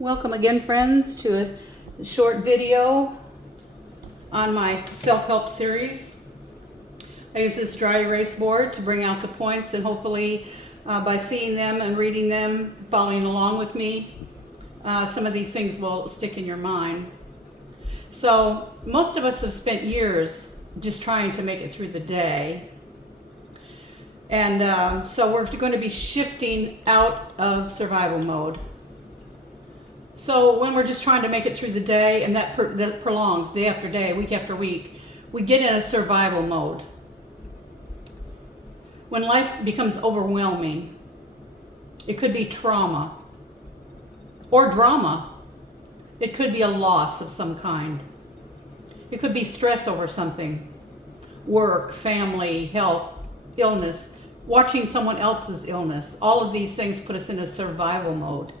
Welcome again, friends, to a short video on my self-help series. I use this dry erase board to bring out the points, and hopefully by seeing them and reading them, following along with me, some of these things will stick in your mind. So most of us have spent years just trying to make it through the day. And so we're going to be shifting out of survival mode. So when we're just trying to make it through the day, and that prolongs day after day, week after week, we get in a survival mode. When life becomes overwhelming, it could be trauma or drama. It could be a loss of some kind. It could be stress over something, work, family, health, illness, watching someone else's illness. All of these things put us in a survival mode.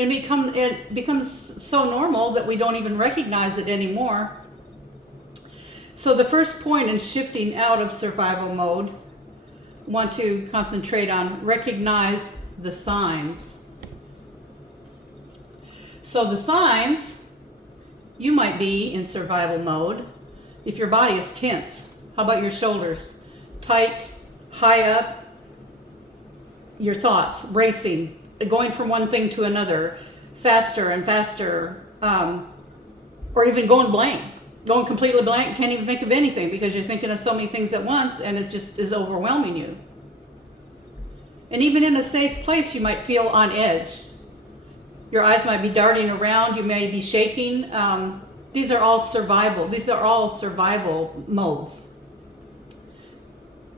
It becomes so normal that we don't even recognize it anymore. So the first point in shifting out of survival mode, I want to concentrate on recognize the signs. So the signs, you might be in survival mode if your body is tense. How about your shoulders? Tight, high up, your thoughts racing, going from one thing to another, faster and faster, or even going blank, going completely blank, can't even think of anything because you're thinking of so many things at once and it just is overwhelming you. And even in a safe place, you might feel on edge. Your eyes might be darting around, you may be shaking. These are all survival modes.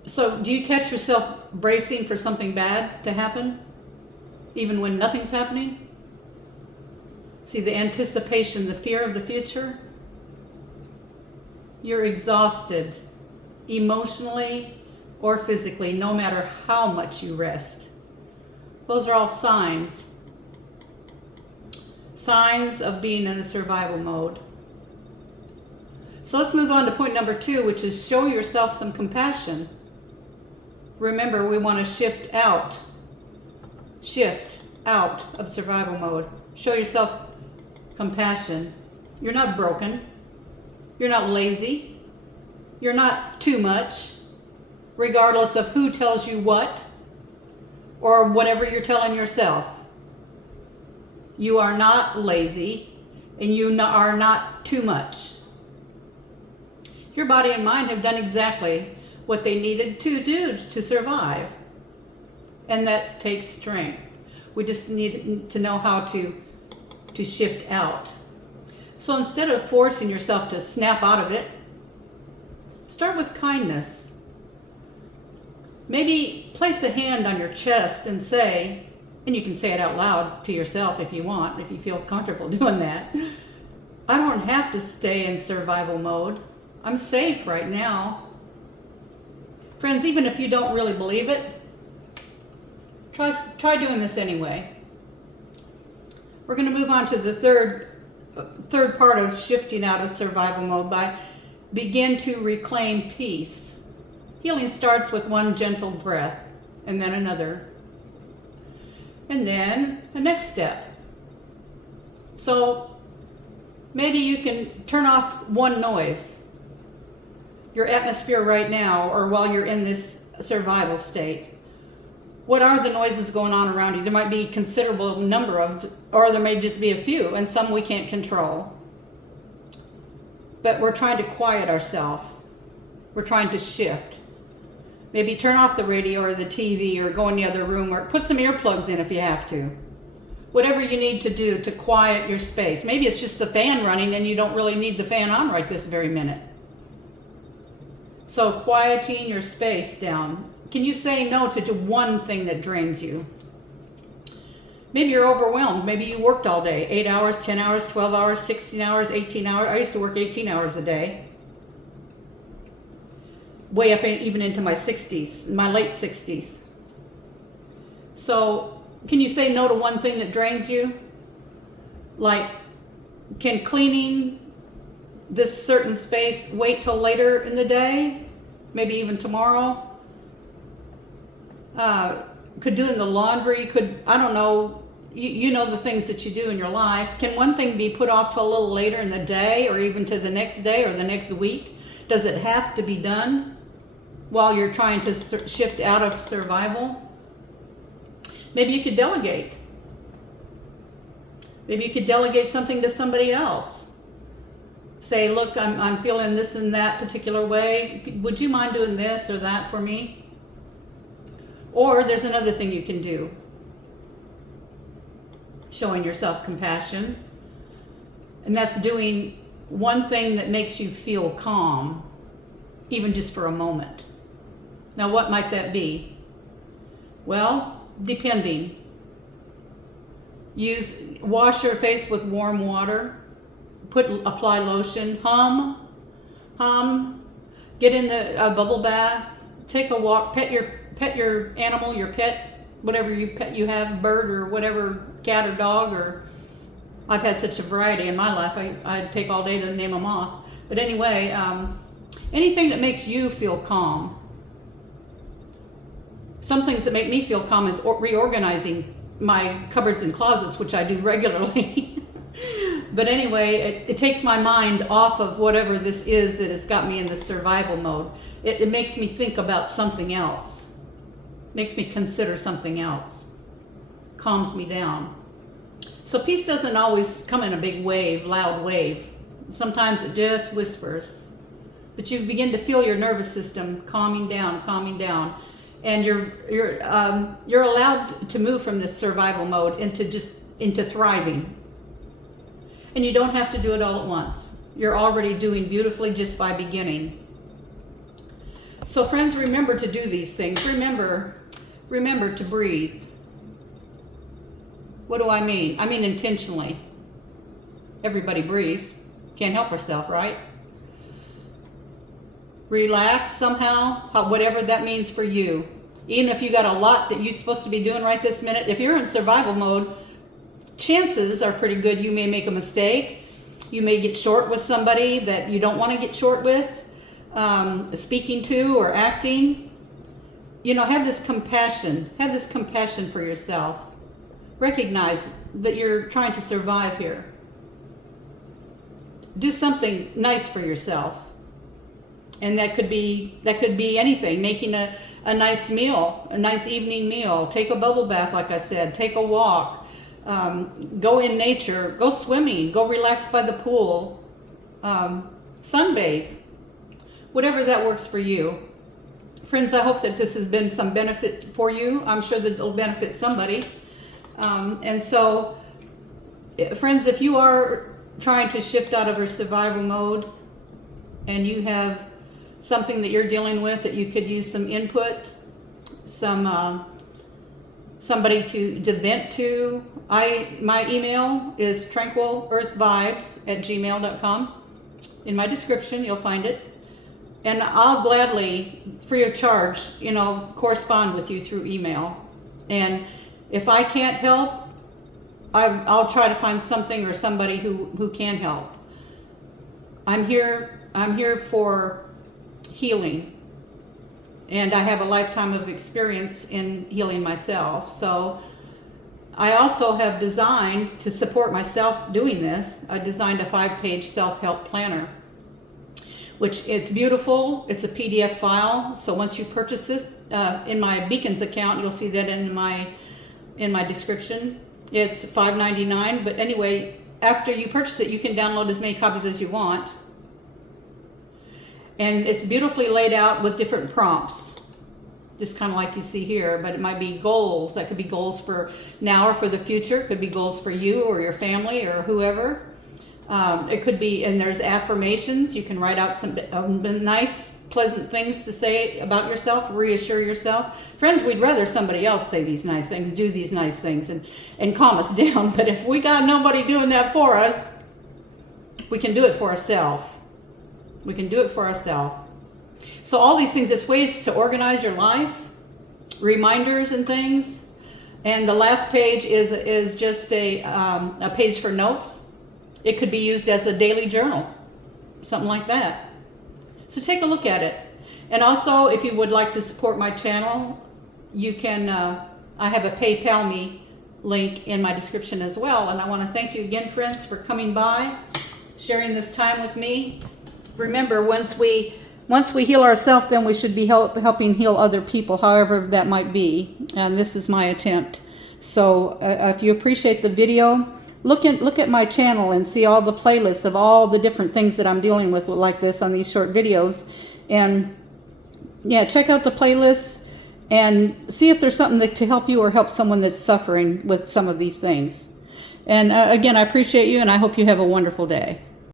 So do you catch yourself bracing for something bad to happen, even when nothing's happening? See, the anticipation, the fear of the future. You're exhausted, emotionally or physically, no matter how much you rest. Those are all signs of being in a survival mode. So let's move on to point number 2, which is show yourself some compassion. Remember, we want to shift out of survival mode. Show yourself compassion. You're not broken. You're not lazy. You're not too much, regardless of who tells you what or whatever you're telling yourself. You are not lazy and you are not too much. Your body and mind have done exactly what they needed to do to survive. And that takes strength. We just need to know how to shift out. So instead of forcing yourself to snap out of it, start with kindness. Maybe place a hand on your chest and say, and you can say it out loud to yourself if you want, if you feel comfortable doing that, I don't have to stay in survival mode. I'm safe right now. Friends, even if you don't really believe it, try doing this anyway. We're going to move on to the third part of shifting out of survival mode by begin to reclaim peace. Healing starts with one gentle breath and then another. And then the next step. So maybe you can turn off one noise. Your atmosphere right now, or while you're in this survival state. What are the noises going on around you? There might be a considerable number of, or there may just be a few, and some we can't control. But we're trying to quiet ourselves. We're trying to shift. Maybe turn off the radio or the TV or go in the other room or put some earplugs in if you have to. Whatever you need to do to quiet your space. Maybe it's just the fan running and you don't really need the fan on right this very minute. So quieting your space down. Can you say no to one thing that drains you? Maybe you're overwhelmed. Maybe you worked all day, 8 hours, 10 hours, 12 hours, 16 hours, 18 hours. I used to work 18 hours a day. Way up even into my 60s, my late 60s. So can you say no to one thing that drains you? Like, can cleaning this certain space wait till later in the day? Maybe even tomorrow? Could doing the laundry, I don't know, you know the things that you do in your life. Can one thing be put off to a little later in the day, or even to the next day or the next week? Does it have to be done while you're trying to shift out of survival? Maybe you could delegate. Maybe you could delegate something to somebody else. Say, look, I'm feeling this and that particular way. Would you mind doing this or that for me? Or there's another thing you can do. Showing yourself compassion. And that's doing one thing that makes you feel calm, even just for a moment. Now, what might that be? Well, depending. Wash your face with warm water. Apply lotion. Hum. Get in the bubble bath. Take a walk. Pet your animal, your pet, whatever pet you have, bird or whatever, cat or dog, or I've had such a variety in my life. I'd take all day to name them off. But anyway, anything that makes you feel calm. Some things that make me feel calm is reorganizing my cupboards and closets, which I do regularly. But anyway, it takes my mind off of whatever this is that has got me in this survival mode. It makes me think about something else. Makes me consider something else. Calms me down. So peace doesn't always come in a big wave, loud wave. Sometimes it just whispers. But you begin to feel your nervous system calming down. And you're allowed to move from this survival mode into thriving. And you don't have to do it all at once. You're already doing beautifully just by beginning. So friends, remember to do these things. Remember to breathe. What do I mean? I mean intentionally. Everybody breathes. Can't help herself, right? Relax somehow, whatever that means for you. Even if you got a lot that you're supposed to be doing right this minute, if you're in survival mode, chances are pretty good you may make a mistake. You may get short with somebody that you don't want to get short with, speaking to or acting. Have this compassion. Have this compassion for yourself. Recognize that you're trying to survive here. Do something nice for yourself. And that could be anything. Making a nice meal, a nice evening meal. Take a bubble bath, like I said. Take a walk. Go in nature. Go swimming. Go relax by the pool. Sunbathe. Whatever that works for you. Friends, I hope that this has been some benefit for you. I'm sure that it'll benefit somebody. And so, friends, if you are trying to shift out of your survival mode and you have something that you're dealing with that you could use some input, somebody to vent to, my email is TranquilEarthVibes@gmail.com. In my description, you'll find it. And I'll gladly, free of charge, correspond with you through email. And if I can't help, I'll try to find something or somebody who can help. I'm here for healing. And I have a lifetime of experience in healing myself. So I also have designed, to support myself doing this, I designed a 5-page self-help planner. Which it's beautiful. It's a PDF file. So once you purchase this in my Beacons account, you'll see that in my description. It's $5.99. But anyway, after you purchase it, you can download as many copies as you want. And it's beautifully laid out with different prompts, just kind of like you see here. But it might be goals. That could be goals for now or for the future. It could be goals for you or your family or whoever. It could be, and there's affirmations. You can write out some nice, pleasant things to say about yourself, reassure yourself. Friends, we'd rather somebody else say these nice things, do these nice things, and calm us down. But if we got nobody doing that for us, we can do it for ourselves. We can do it for ourselves. So all these things, it's ways to organize your life, reminders and things. And the last page is just a page for notes. It could be used as a daily journal, something like that. So take a look at it. And also, if you would like to support my channel, you can, I have a PayPal me link in my description as well. And I want to thank you again, friends, for coming by, sharing this time with me. Remember, once we heal ourselves, then we should be helping heal other people, however that might be. And this is my attempt. So if you appreciate the video, look at my channel and see all the playlists of all the different things that I'm dealing with like this on these short videos. And yeah, check out the playlists and see if there's something to help you or help someone that's suffering with some of these things. And again, I appreciate you, and I hope you have a wonderful day.